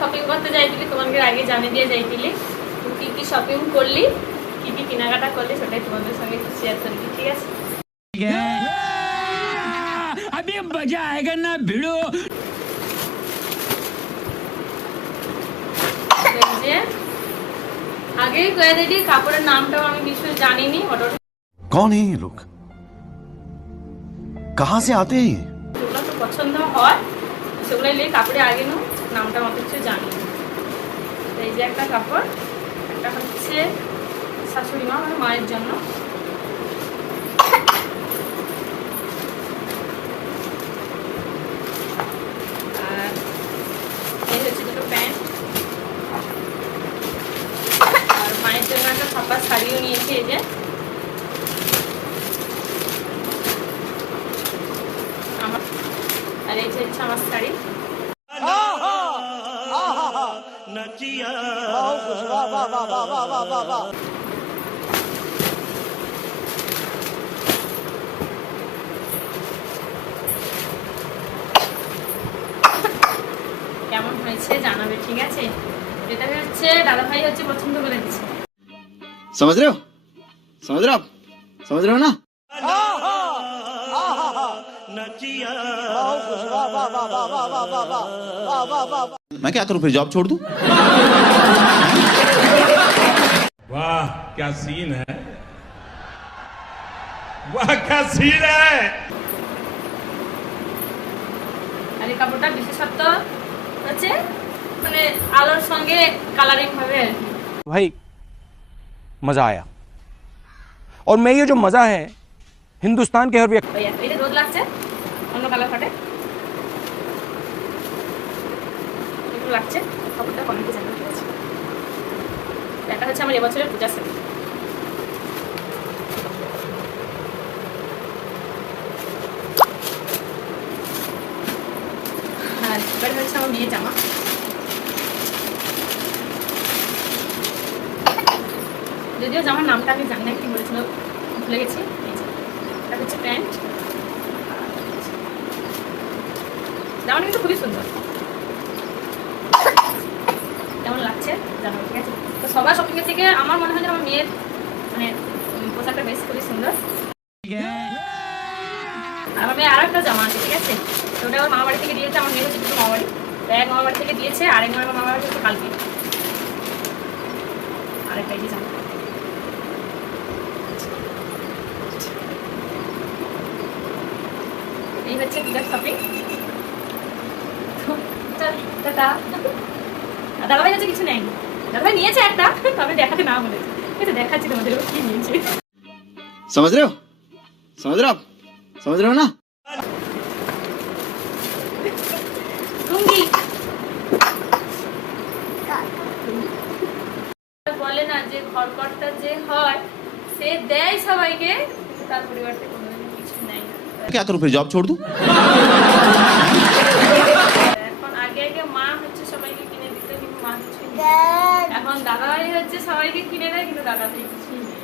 Shopping করতে যাইছিলি, তোমাকে আগে জানিয়ে দিয়ে যাইছিলি কি কি শপিং করলি, কি কি কেনাকাটা করলি, সেটাই তোমাদের সঙ্গে একটু শেয়ার করলি। ঠিক আছে, अभी मजा आएगा ना भिड़ो। আগেই কয়ে দিই কাপড়ের নামটাও আমি কিছু জানিনি। कौन है ये लोग, कहाँ से आते हैं ये? যেগুলো তো পছন্দ হয় সেগুলো নিয়ে কাপড়ে আগে নো, নামটা মতো কিছু জানি। এই যে একটা কাপড়, একটা হচ্ছে শাশুড়ি মা মানে মায়ের জন্য, আর এই হচ্ছে দুটো প্যান্ট, আর মায়ের জন্য একটা ছাপা শাড়িও নিয়েছি। এই যে আমার, আর এই হচ্ছে আমার শাড়ি। কেমন হয়েছে জানাবে, ঠিক আছে? এটা হচ্ছে দাদা ভাই হচ্ছে পছন্দ করে দিচ্ছে। समझ रहे हो, समझ रहे हो आप, समझ रहे हो ना? मैं क्या करूं, फिर जॉब छोड़ दूं? वाह क्या सीन है, वाह क्या सीन है। আর এই কাপড়টা বিশেষত্ব হচ্ছে মানে আলোর সঙ্গে কালারিং হবে আর কি। भाई मजा आया, और मैं ये जो मजा है हिंदुस्तान के हर व्यक्ति, ভাইয়া এটা রোদ লাগছে, অন্য কালার ফাটে একটু লাগছে, কাপড়টা কমেন্টে জানাতে, ঠিক আছে? এটা হচ্ছে আমার এবছরের পূজা সেট। আর এবার হচ্ছে আমার বিয়ের জামা, যদিও জামার নামটা আমি জানি না, কি বলেছিল ভুলে গেছি। এটা হচ্ছে প্যান্ট, জামাটা কিন্তু খুবই সুন্দর। কেমন লাগছে জানাবো, ঠিক আছে? তো সবার শপিং এর থেকে আমার মনে হয় যে আমার মেয়ের মানে পোশাকটা বেশ খুবই সুন্দর। আর আমার মেয়ে আরো একটা জামা আছে, ঠিক আছে? তো ওটা ওর মামা বাড়ি থেকে দিয়েছে। আমার মেয়ে হচ্ছে দুটো মামা বাড়ি, এক মামা বাড়ি থেকে দিয়েছে, আরেক মামা বাড়ি হচ্ছে কালকে আরেকটা এই জামা। এই হচ্ছে পূজার শপিং। দাদাভাই হচ্ছে কিছু নেয়নি, দাদাভাই নিয়েছে একটা, তবে দেখাতে না বলেছে। এটা দেখাচ্ছি তোমাদের কি নিয়েছে। समझ रहे हो, समझ रहे हो आप, समझ रहे हो ना? লুঙ্গি বলে না যে ঘরকর্তা যে হয় সে দেয় সবাইকে, তার পরিবারতে কোনোদিন কিছু নেয় না। क्या करूं, फिर जॉब छोड़ दूं? এখন আগে মা হচ্ছে সবাইকে কিনে দিত, কিন্তু মা কিছু এখন দাদাভাই হচ্ছে সবাইকে কিনে দেয়, কিন্তু দাদাভাই কিছুই নেই।